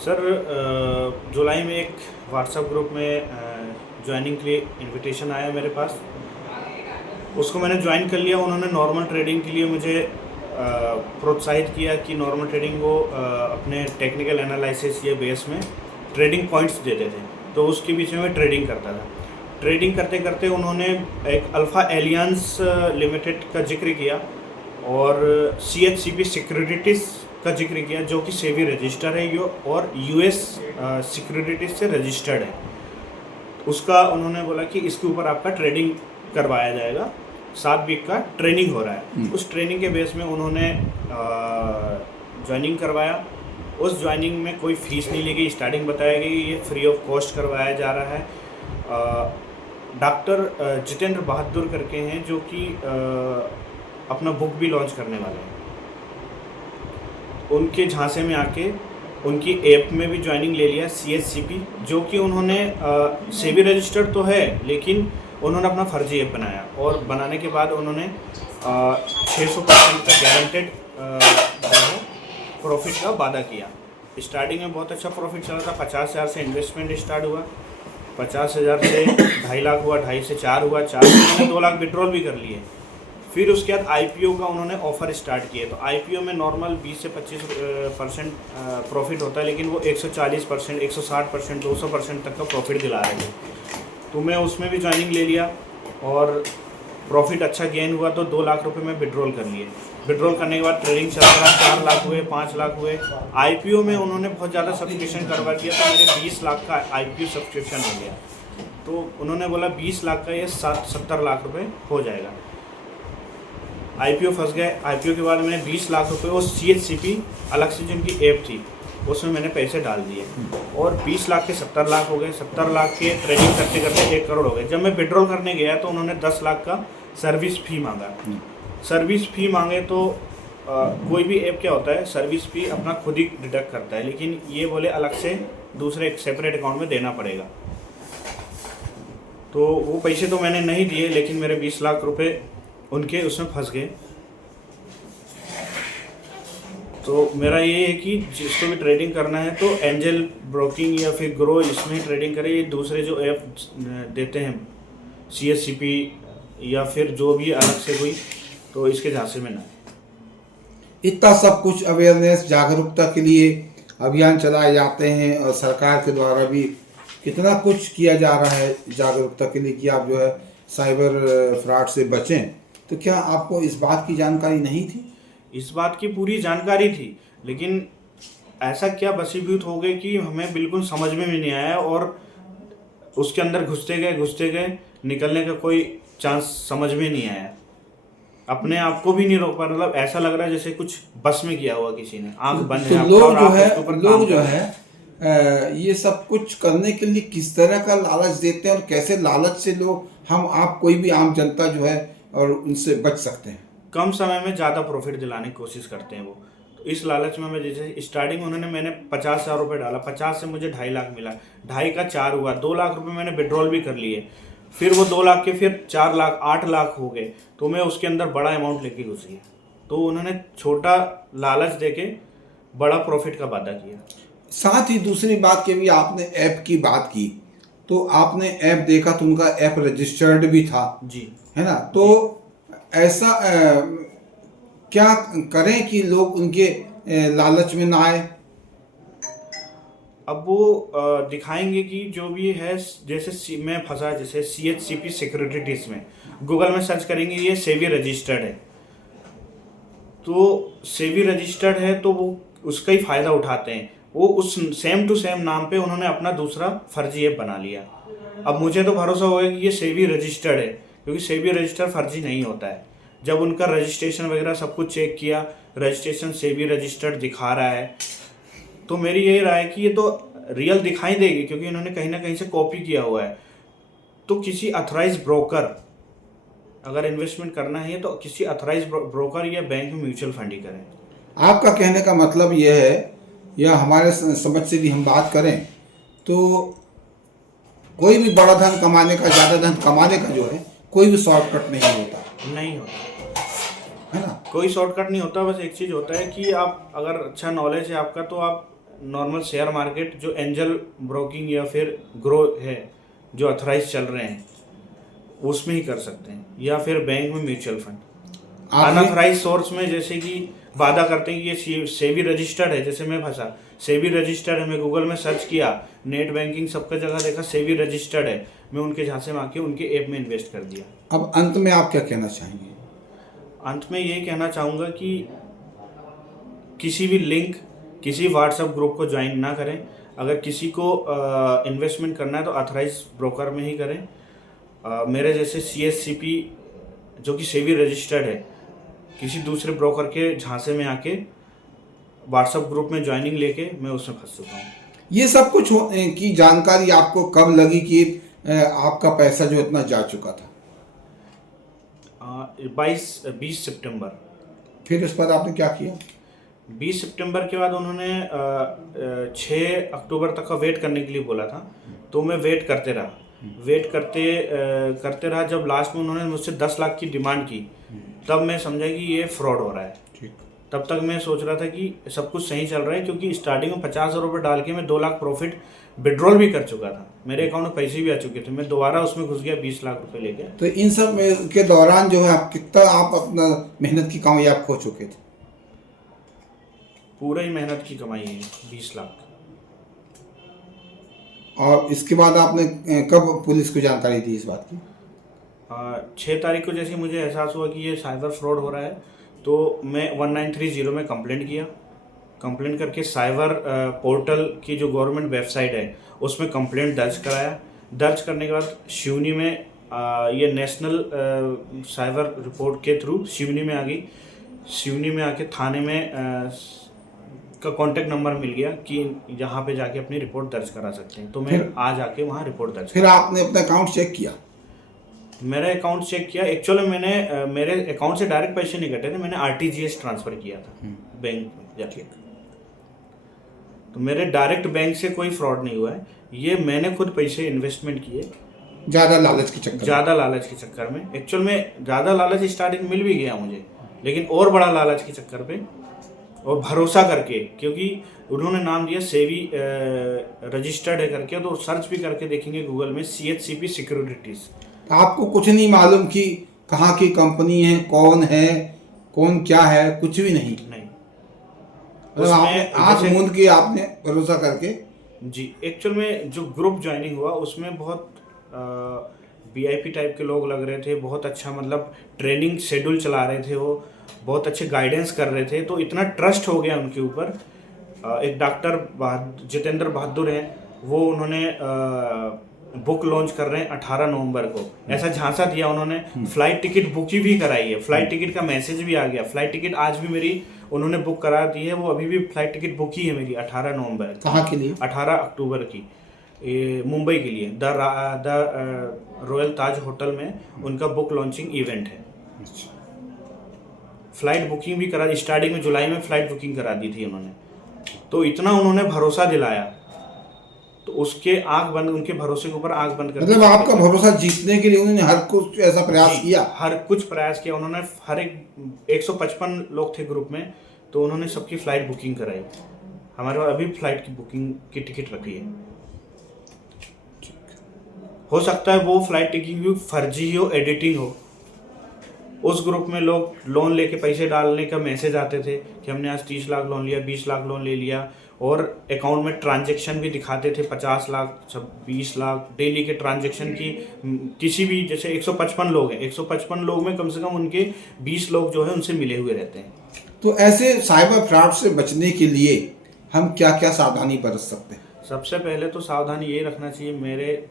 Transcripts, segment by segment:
Sir जुलाई में एक WhatsApp group में ज्वाइनिंग के लिए इनविटेशन आया मेरे पास। उसको मैंने ज्वाइन कर लिया। उन्होंने नॉर्मल ट्रेडिंग के लिए मुझे प्रोत्साहित किया कि नॉर्मल ट्रेडिंग वो अपने टेक्निकल एनालिसिस या बेस में ट्रेडिंग पॉइंट्स देते थे, तो उसके बीच में मैं ट्रेडिंग करता था। ट्रेडिंग करते करते उन्होंने एक अल्फ़ा एलियंस लिमिटेड का जिक्र किया और CHCP सिक्योरिटीज़ का जिक्र किया, जो कि सेबी रजिस्टर है यो और US सिक्योरिटीज़ से रजिस्टर्ड है। उसका उन्होंने बोला कि इसके ऊपर आपका ट्रेडिंग करवाया जाएगा। 7 वीक का ट्रेनिंग हो रहा है। उस ट्रेनिंग के बेस में उन्होंने ज्वाइनिंग करवाया। उस ज्वाइनिंग में कोई फ़ीस नहीं ली गई। स्टार्टिंग बताया गई ये फ्री ऑफ कॉस्ट करवाया जा रहा है। डॉक्टर जितेंद्र बहादुर करके हैं, जो कि अपना बुक भी लॉन्च करने वाले हैं। उनके झांसे में आके उनकी ऐप में भी ज्वाइनिंग ले लिया CHCP, जो कि उन्होंने सेबी रजिस्टर्ड तो है, लेकिन उन्होंने अपना फर्जी ऐप बनाया और बनाने के बाद उन्होंने 600% का गारंटेड प्रॉफिट का वादा किया। स्टार्टिंग में बहुत अच्छा प्रॉफिट चला था। 50,000 से इन्वेस्टमेंट स्टार्ट हुआ, 50,000 से 2.5 लाख हुआ, 2.5 से 4 हुआ, 4 से उन्होंने 2 लाख विड्रॉल भी कर लिए। फिर उसके बाद IPO का उन्होंने ऑफ़र स्टार्ट किए। तो IPO में नॉर्मल 20 से 25% प्रॉफिट होता है, लेकिन वो 140%, 160%, 200% तक का प्रॉफिट दिला रहे थे। तो मैं उसमें भी ज्वाइनिंग ले लिया और प्रॉफिट अच्छा गेन हुआ, तो 2 लाख रुपए में विड्रॉल कर लिए। विड्रॉल करने के बाद ट्रेडिंग चल रहा, 4 लाख हुए, 5 लाख हुए। IPO में उन्होंने बहुत ज़्यादा सब्सक्रिप्शन करवा दिया, तो मेरे 20 लाख का IPO सब्सक्रिप्शन हो गया। तो उन्होंने बोला 20 लाख का ये 70 लाख रुपये हो जाएगा। IPO फंस गए। IPO के बाद मैंने 20 लाख रुपए और CHCP अलग से जिनकी ऐप थी उसमें मैंने पैसे डाल दिए और 20 लाख के 70 लाख हो गए। 70 लाख के ट्रेडिंग करते करते 1 करोड़ हो गए। जब मैं विड्रॉल करने गया तो उन्होंने 10 लाख का सर्विस फ़ी मांगा। सर्विस फ़ी मांगे तो कोई भी ऐप क्या होता है, सर्विस फ़ी अपना खुद ही डिडक्ट करता है, लेकिन ये बोले अलग से दूसरे एक सेपरेट अकाउंट में देना पड़ेगा। तो वो पैसे तो मैंने नहीं दिए, लेकिन मेरे 20 लाख रुपए उनके उसमें फंस गए। तो मेरा ये है कि जिसको भी ट्रेडिंग करना है तो एंजल ब्रोकिंग या फिर ग्रो इसमें ट्रेडिंग करें। ये दूसरे जो ऐप देते हैं CHCP या फिर जो भी अलग से कोई, तो इसके झांसे में ना। इतना सब कुछ अवेयरनेस जागरूकता के लिए अभियान चलाए जाते हैं और सरकार के द्वारा भी कितना कुछ किया जा रहा है जागरूकता के लिए कि आप जो है साइबर फ्रॉड से बचें। तो क्या आपको इस बात की जानकारी नहीं थी? इस बात की पूरी जानकारी थी, लेकिन ऐसा क्या वशीभूत हो गए कि हमें बिल्कुल समझ में भी नहीं आया और उसके अंदर घुसते गए, निकलने का कोई चांस समझ में नहीं आया। अपने आप को भी नहीं रोक पा रहा। मतलब ऐसा लग रहा है जैसे कुछ बस में किया हुआ किसी ने। आंख बंद है तो लोग जो है है ये सब कुछ करने के लिए किस तरह का लालच देते हैं और कैसे लालच से लोग हम आप कोई भी आम जनता जो है और उनसे बच सकते हैं? कम समय में ज़्यादा प्रॉफिट दिलाने की कोशिश करते हैं वो। तो इस मैंने जैसे स्टार्टिंग में मैंने 50,000 रुपये डाला, 50 से मुझे 2.5 लाख मिला, 2.5 का 4 हुआ, 2 लाख रुपए मैंने विड्रॉल भी कर लिए। फिर वो 2 लाख के फिर 4 लाख, 8 लाख हो गए। तो मैं उसके अंदर बड़ा अमाउंट लेके घुस गया। तो उन्होंने छोटा लालच देके बड़ा प्रॉफिट का वादा किया। साथ ही दूसरी बात के भी आपने ऐप की बात की, तो आपने ऐप देखा तो उनका ऐप रजिस्टर्ड भी था जी, है ना? तो ऐसा क्या करें कि लोग उनके लालच में ना आए? अब वो दिखाएंगे कि जो भी है, जैसे मैं फंसा जैसे CHCP सिक्योरिटीज़ में, गूगल में सर्च करेंगे ये सेबी रजिस्टर्ड है। तो सेबी रजिस्टर्ड है तो वो उसका ही फ़ायदा उठाते हैं। वो उस सेम टू सेम नाम पे उन्होंने अपना दूसरा फर्जी ऐप बना लिया। अब मुझे तो भरोसा हो गया कि ये सेबी रजिस्टर्ड है, क्योंकि सेबी रजिस्टर फर्जी नहीं होता है। जब उनका रजिस्ट्रेशन वगैरह सब कुछ चेक किया, रजिस्ट्रेशन सेबी रजिस्टर्ड दिखा रहा है, तो मेरी यही राय है कि ये तो रियल दिखाई देगी, क्योंकि इन्होंने कहीं ना कहीं से कॉपी किया हुआ है। तो किसी अथराइज ब्रोकर, अगर इन्वेस्टमेंट करना है तो किसी अथराइज ब्रोकर या बैंक में म्यूचुअल फंड ही करें। आपका कहने का मतलब यह है, या हमारे समझ से भी हम बात करें तो कोई भी बड़ा धन कमाने का, ज़्यादा धन कमाने का जो है कोई भी शॉर्टकट नहीं होता है ना? कोई शॉर्टकट नहीं होता। बस एक चीज़ होता है कि आप अगर अच्छा नॉलेज है आपका, तो आप नॉर्मल शेयर मार्केट जो एंजल ब्रोकिंग या फिर ग्रो है जो अथराइज चल रहे हैं उसमें ही कर सकते हैं, या फिर बैंक में म्यूचुअल फंड। अनअथराइज सोर्स में जैसे कि वादा करते हैं कि ये सेबी रजिस्टर्ड है, जैसे मैं फंसा, सेबी रजिस्टर्ड है, मैं गूगल में सर्च किया, नेट बैंकिंग सबका जगह देखा सेबी रजिस्टर्ड है, मैं उनके झांसे में आके उनके ऐप में इन्वेस्ट कर दिया। अब अंत में आप क्या कहना चाहेंगे? अंत में ये कहना चाहूँगा कि किसी भी लिंक, किसी व्हाट्सएप ग्रुप को ज्वाइन ना करें। अगर किसी को इन्वेस्टमेंट करना है तो अथराइज ब्रोकर में ही करें। मेरे जैसे CSCP जो कि सेबी रजिस्टर्ड है, किसी दूसरे ब्रोकर के झांसे में आके व्हाट्सएप ग्रुप में ज्वाइनिंग लेके मैं उसमें फंस चुका हूँ। ये सब कुछ की जानकारी आपको कब लगी कि आपका पैसा जो इतना जा चुका था? 20 सितंबर। फिर उस पर आपने क्या किया? 20 सितंबर के बाद उन्होंने 6 अक्टूबर तक का वेट करने के लिए बोला था, तो मैं वेट करते रहा। जब लास्ट में उन्होंने मुझसे 10 लाख की डिमांड की, तब मैं समझा कि ये फ्रॉड हो रहा है। तब तक मैं सोच रहा था कि सब कुछ सही चल रहा है, क्योंकि स्टार्टिंग में 50,000 रुपये डाल के मैं 2 लाख प्रॉफिट विड्रॉल भी कर चुका था, मेरे अकाउंट में पैसे भी आ चुके थे। मैं दोबारा उसमें घुस गया 20 लाख रुपए लेके। तो इन सब के दौरान जो है कितना आप अपना मेहनत की कमाई आप खो चुके थे? पूरा ही मेहनत की कमाई है 20 लाख। और इसके बाद आपने कब पुलिस को जानकारी दी इस बात की? 6 तारीख को जैसे मुझे एहसास हुआ कि ये साइबर फ्रॉड हो रहा है, तो मैं 1930 में कंप्लेंट किया। कंप्लेंट करके साइबर पोर्टल की जो गवर्नमेंट वेबसाइट है उसमें कंप्लेंट दर्ज कराया। दर्ज करने के बाद शिवनी में ये नेशनल साइबर रिपोर्ट के थ्रू शिवनी में आ गई। शिवनी में आके थाने में का कांटेक्ट नंबर मिल गया कि यहाँ पे जाके अपनी रिपोर्ट दर्ज करा सकते हैं, तो मैं आज आके वहाँ रिपोर्ट दर्ज। फिर आपने अपना अकाउंट चेक किया? मेरा अकाउंट चेक किया। एक्चुअली मैंने मेरे अकाउंट से डायरेक्ट पैसे नहीं कटे थे, मैंने RTGS ट्रांसफ़र किया था बैंक में जाके। तो मेरे डायरेक्ट बैंक से कोई फ्रॉड नहीं हुआ है, ये मैंने खुद पैसे इन्वेस्टमेंट किए ज़्यादा लालच के चक्कर में। एक्चुअल में ज़्यादा लालच स्टार्टिंग मिल भी गया मुझे, लेकिन और बड़ा लालच के चक्कर पे और भरोसा करके, क्योंकि उन्होंने नाम दिया सेबी रजिस्टर्ड है करके, तो सर्च भी करके देखेंगे गूगल में CHCP सिक्योरिटीज़। आपको कुछ नहीं मालूम कि कहाँ की कंपनी है, कौन क्या है, कुछ भी नहीं? मतलब आपने आँख मूंद के आपने भरोसा करके? जी। एक्चुअल में जो ग्रुप ज्वाइनिंग हुआ उसमें बहुत VIP टाइप के लोग लग रहे थे, बहुत अच्छा मतलब ट्रेनिंग शेड्यूल चला रहे थे, वो बहुत अच्छे गाइडेंस कर रहे थे, तो इतना ट्रस्ट हो गया उनके ऊपर। एक डॉक्टर जितेंद्र बहादुर हैं, वो उन्होंने बुक लॉन्च कर रहे हैं 18 नवंबर को, ऐसा झांसा दिया उन्होंने। फ्लाइट टिकट बुक भी कराई है, फ्लाइट टिकट का मैसेज भी आ गया। फ्लाइट टिकट आज भी मेरी उन्होंने बुक करा दी है, वो अभी भी फ्लाइट टिकट बुक ही है मेरी 18 नवंबर। कहाँ के लिए? 18 अक्टूबर की, मुंबई के लिए। द रॉयल ताज होटल में उनका बुक लॉन्चिंग इवेंट है। फ्लाइट बुकिंग भी करा दी, स्टार्टिंग में जुलाई में फ्लाइट बुकिंग करा दी थी उन्होंने। तो इतना उन्होंने भरोसा दिलाया, तो उसके आंख बंद, उनके भरोसे के ऊपर आंख बंद कर, मतलब आपका भरोसा जीतने के लिए उन्होंने हर कुछ ऐसा प्रयास किया? हर कुछ प्रयास किया उन्होंने। हर एक 155 लोग थे ग्रुप में, तो उन्होंने सबकी फ़्लाइट बुकिंग कराई। हमारे पास अभी फ्लाइट की बुकिंग की टिकट रखी है। हो सकता है वो फ्लाइट टिकट भी फर्जी हो, एडिटिंग हो। उस ग्रुप में लोग लोन लेके पैसे डालने का मैसेज आते थे कि हमने आज 30 लाख लोन लिया, 20 लाख लोन ले लिया, और अकाउंट में ट्रांजैक्शन भी दिखाते थे 50 लाख 20 लाख डेली के ट्रांजैक्शन की। किसी भी जैसे 155 लोग हैं, 155 लोग में कम से कम उनके 20 लोग जो है उनसे मिले हुए रहते हैं। तो ऐसे साइबर फ्रॉड से बचने के लिए हम क्या क्या सावधानी बरत सकते हैं? सबसे पहले तो सावधानी ये रखना चाहिए, मेरे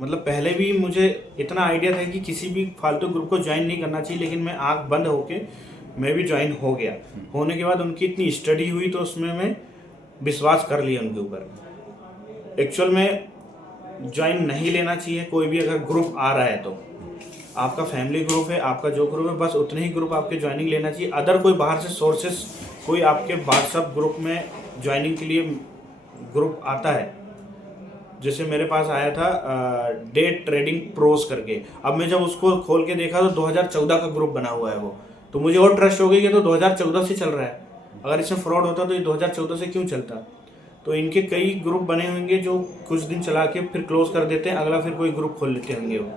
मतलब पहले भी मुझे इतना आइडिया था कि किसी भी फालतू ग्रुप को ज्वाइन नहीं करना चाहिए, लेकिन मैं आँख बंद होके मैं भी ज्वाइन हो गया। होने के बाद उनकी इतनी स्टडी हुई तो उसमें मैं विश्वास कर लिया उनके ऊपर। एक्चुअल में ज्वाइन नहीं लेना चाहिए कोई भी, अगर ग्रुप आ रहा है तो आपका फैमिली ग्रुप है, आपका जो ग्रुप है, बस उतने ही ग्रुप आपके ज्वाइनिंग लेना चाहिए। अदर कोई बाहर से सोर्सेस कोई आपके व्हाट्सएप ग्रुप में ज्वाइनिंग के लिए ग्रुप आता है, जैसे मेरे पास आया था डे ट्रेडिंग प्रोस करके। अब मैं जब उसको खोल के देखा तो 2014 का ग्रुप बना हुआ है वो, तो मुझे और ट्रस्ट हो गई कि तो 2014 से चल रहा है। अगर इसमें फ्रॉड होता तो ये 2014 से क्यों चलता। तो इनके कई ग्रुप बने होंगे जो कुछ दिन चला के फिर क्लोज कर देते हैं, अगला फिर कोई ग्रुप खोल लेते होंगे वो।